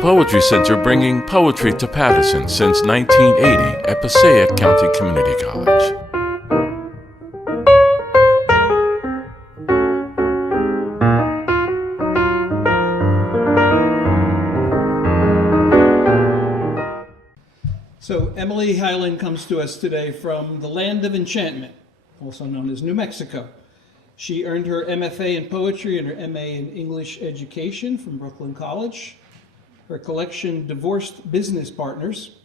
Poetry Center, bringing poetry to Paterson since 1980 at Passaic County Community College. So Emily Hyland comes to us today from the land of enchantment, also known as New Mexico. She earned her MFA in poetry and her MA in English education from Brooklyn College. Her collection, Divorced Business Partners,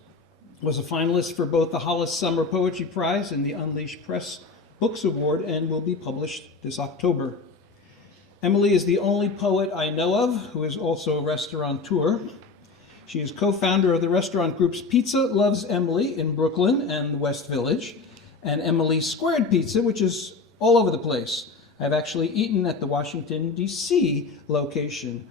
was a finalist for both the Hollis Summer Poetry Prize and the Unleashed Press Books Award and will be published this October. Emily is the only poet I know of who is also a restaurateur. She is co-founder of the restaurant groups Pizza Loves Emily in Brooklyn and the West Village, and Emily Squared Pizza, which is all over the place. I've actually eaten at the Washington, D.C. location.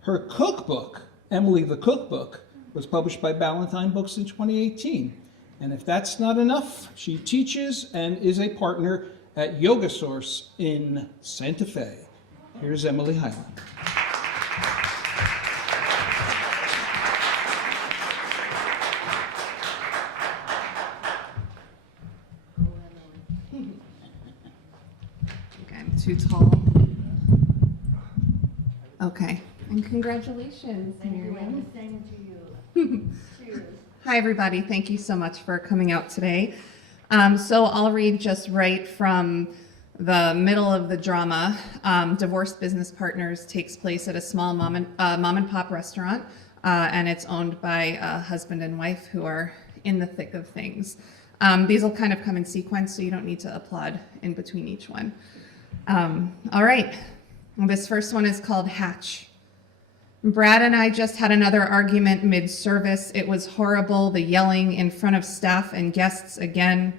Her cookbook, Emily the Cookbook, was published by Ballantine Books in 2018. And if that's not enough, she teaches and is a partner at Yoga Source in Santa Fe. Here's Emily Hyland. I'm too tall. Okay, and congratulations, Miriam. Same to you. Cheers. Hi, everybody. Thank you so much for coming out today. So I'll read just right from the middle of the drama. Divorced Business Partners takes place at a small mom and pop restaurant, and it's owned by a husband and wife who are in the thick of things. These will kind of come in sequence, so you don't need to applaud in between each one. All right, this first one is called Hatch. Brad and I just had another argument mid-service. It was horrible, the yelling in front of staff and guests again.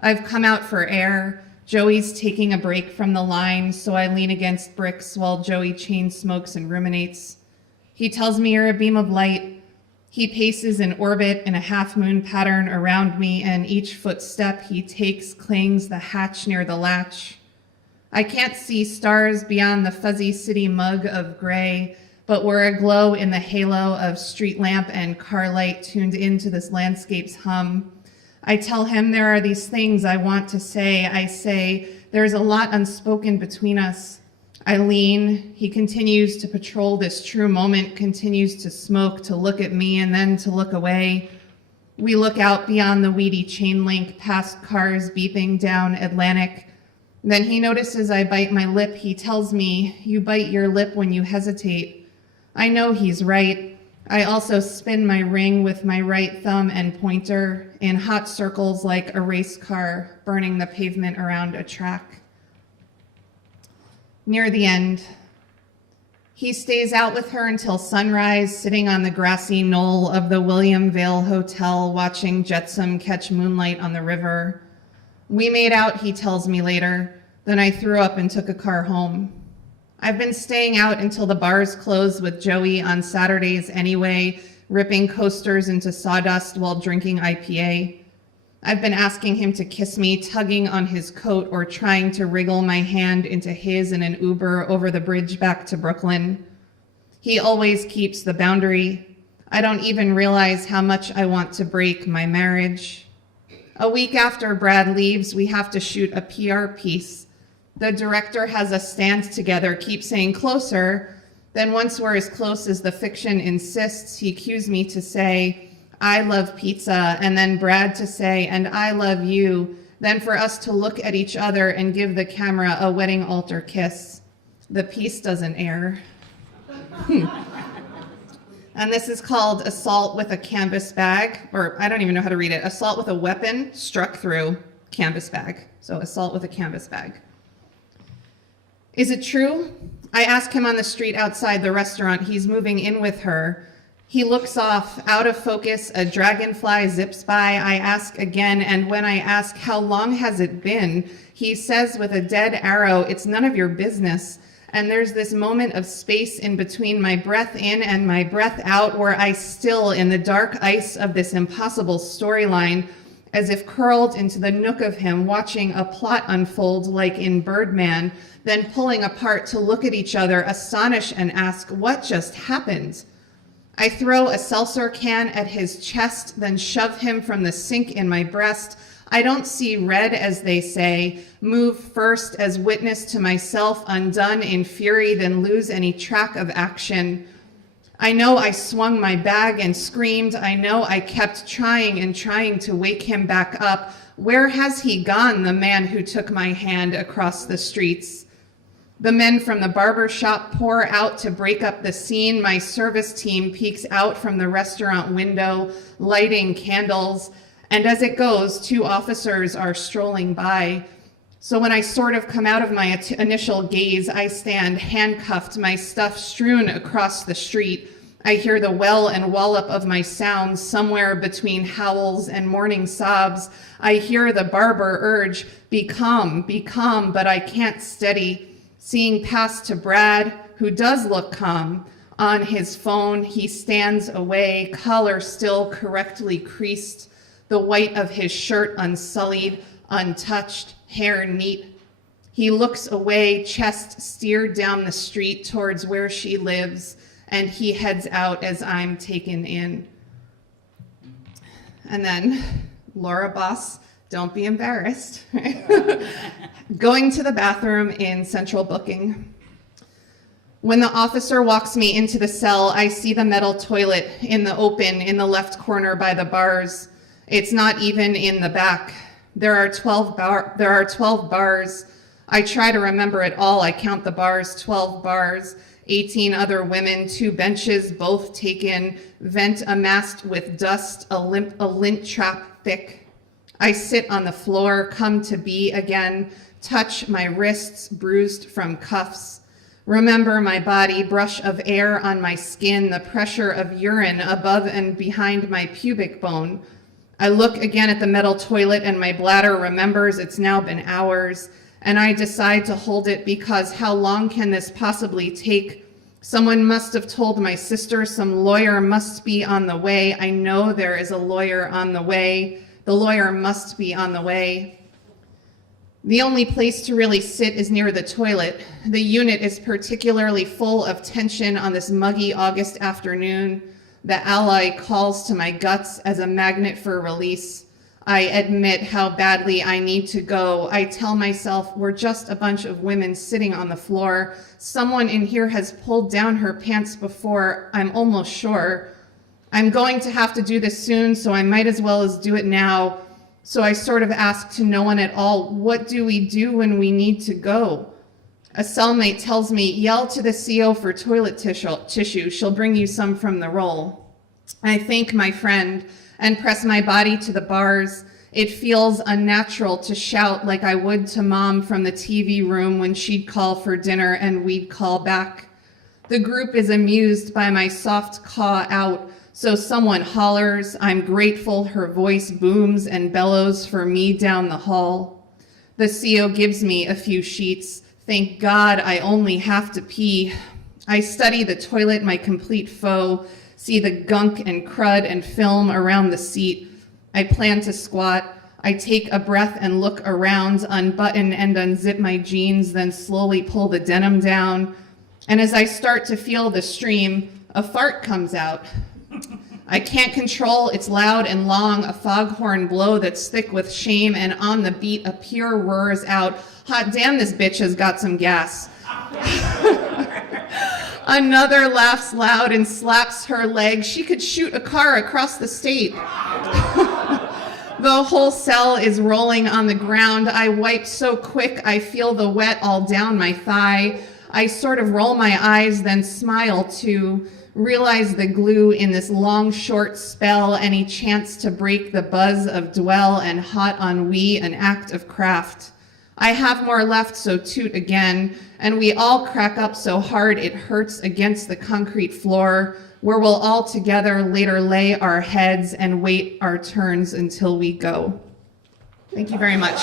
I've come out for air. Joey's taking a break from the line, so I lean against bricks while Joey chain smokes and ruminates. He tells me you're a beam of light. He paces in orbit in a half-moon pattern around me, and each footstep he takes clings the hatch near the latch. I can't see stars beyond the fuzzy city mug of gray, but we're aglow in the halo of street lamp and car light tuned into this landscape's hum. I tell him there are these things I want to say. I say, there's a lot unspoken between us. I lean. He continues to patrol this true moment, continues to smoke, to look at me, and then to look away. We look out beyond the weedy chain link, past cars beeping down Atlantic. Then he notices I bite my lip. He tells me, you bite your lip when you hesitate. I know he's right. I also spin my ring with my right thumb and pointer in hot circles like a race car burning the pavement around a track. Near the end, he stays out with her until sunrise, sitting on the grassy knoll of the William Vale Hotel, watching jetsam catch moonlight on the river. We made out, he tells me later. Then I threw up and took a car home. I've been staying out until the bars close with Joey on Saturdays anyway, ripping coasters into sawdust while drinking IPA. I've been asking him to kiss me, tugging on his coat or trying to wriggle my hand into his in an Uber over the bridge back to Brooklyn. He always keeps the boundary. I don't even realize how much I want to break my marriage. A week after Brad leaves, we have to shoot a PR piece. The director has us stand together, keep saying closer. Then once we're as close as the fiction insists, he cues me to say, I love pizza, and then Brad to say, and I love you. Then for us to look at each other and give the camera a wedding altar kiss. The piece doesn't air. And this is called Assault with a Canvas Bag, or I don't even know how to read it. Assault with a weapon struck through canvas bag. So assault with a canvas bag. Is it true? I ask him on the street outside the restaurant. He's moving in with her. He looks off, out of focus, a dragonfly zips by. I ask again, and when I ask, how long has it been? He says with a dead arrow, it's none of your business. And there's this moment of space in between my breath in and my breath out where I still in the dark ice of this impossible storyline, as if curled into the nook of him, watching a plot unfold like in Birdman, then pulling apart to look at each other, astonished and ask, what just happened? I throw a seltzer can at his chest, then shove him from the sink in my breast. I don't see red, as they say, move first as witness to myself undone in fury, then lose any track of action. I know I swung my bag and screamed. I know I kept trying and trying to wake him back up. Where has he gone, the man who took my hand across the streets? The men from the barber shop pour out to break up the scene. My service team peeks out from the restaurant window, lighting candles. And as it goes, 2 officers are strolling by. So when I sort of come out of my initial gaze, I stand handcuffed, my stuff strewn across the street. I hear the well and wallop of my sounds somewhere between howls and mourning sobs. I hear the barber urge, be calm, but I can't steady. Seeing past to Brad, who does look calm. On his phone, he stands away, collar still correctly creased, the white of his shirt unsullied, untouched, hair neat. He looks away, chest steered down the street towards where she lives, and he heads out as I'm taken in. And then Laura Boss, don't be embarrassed. Going to the bathroom in central booking. When the officer walks me into the cell, I see the metal toilet in the open in the left corner by the bars. It's not even in the back. There are 12 bars. I try to remember it all. I count the bars, 12 bars, 18 other women, 2 benches, both taken, vent amassed with dust, a lint trap thick. I sit on the floor, come to be again, touch my wrists bruised from cuffs. Remember my body, brush of air on my skin, the pressure of urine above and behind my pubic bone. I look again at the metal toilet and my bladder remembers it's now been hours, and I decide to hold it because how long can this possibly take? Someone must have told my sister, some lawyer must be on the way. I know there is a lawyer on the way. The lawyer must be on the way. The only place to really sit is near the toilet. The unit is particularly full of tension on this muggy August afternoon. The ally calls to my guts as a magnet for release. I admit how badly I need to go. I tell myself we're just a bunch of women sitting on the floor. Someone in here has pulled down her pants before, I'm almost sure. I'm going to have to do this soon, so I might as well do it now. So I sort of ask to no one at all, what do we do when we need to go? A cellmate tells me, yell to the CO for toilet tissue. She'll bring you some from the roll. I thank my friend and press my body to the bars. It feels unnatural to shout like I would to Mom from the TV room when she'd call for dinner and we'd call back. The group is amused by my soft caw out, so someone hollers. I'm grateful her voice booms and bellows for me down the hall. The CO gives me a few sheets. Thank God I only have to pee. I study the toilet, my complete foe, see the gunk and crud and film around the seat. I plan to squat. I take a breath and look around, unbutton and unzip my jeans, then slowly pull the denim down. And as I start to feel the stream, a fart comes out. I can't control, it's loud and long, a foghorn blow that's thick with shame, and on the beat a peer roars out, hot damn, this bitch has got some gas. Another laughs loud and slaps her leg. She could shoot a car across the state. The whole cell is rolling on the ground. I wipe so quick I feel the wet all down my thigh. I sort of roll my eyes, then smile too. Realize the glue in this long, short spell, any chance to break the buzz of dwell and hot ennui, an act of craft. I have more left, so toot again, and we all crack up so hard it hurts against the concrete floor, where we'll all together later lay our heads and wait our turns until we go. Thank you very much.